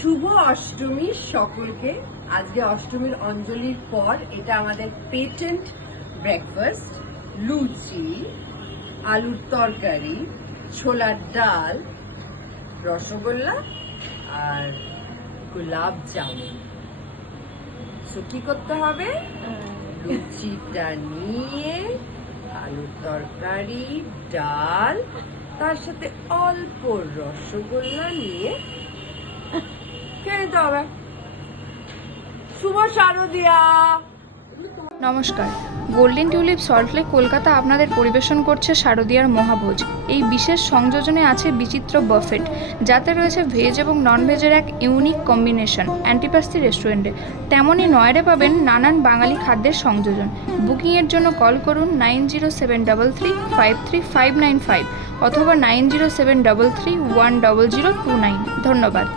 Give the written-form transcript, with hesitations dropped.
শুভ অষ্টমী সকলকে। আজকে অষ্টমীর অঞ্জলির পর এটা আমাদের পেটেন্ট ব্রেকফাস্ট। লুচি, আলুর তরকারি, ছোলার ডাল, রসগোল্লা আর গোলাপ জামুন। সো কি করতে হবে? লুচিটা নিয়ে আলুর তরকারি, ডাল, তার সাথে অল্প রসগোল্লা নিয়ে খেয়ে নিতে হবে। শুভ শারদিয়া। নমস্কার, গোল্ডেন টিউলিপ সল্টলেক কলকাতা আপনাদের পরিবেশন করছে শারদিয়ার মহাভোজ। এই বিশেষ সংযোজনে আছে বিচিত্র বাফেট, যাতে রয়েছে ভেজ এবং ননভেজের এক ইউনিক কম্বিনেশন অ্যান্টিপাস্তি রেস্টুরেন্টে। তেমনই নয়ডে পাবেন নানান বাঙালি খাদ্যের সংযোজন। বুকিংয়ের জন্য কল করুন 9073353595 অথবা 9073310029। ধন্যবাদ।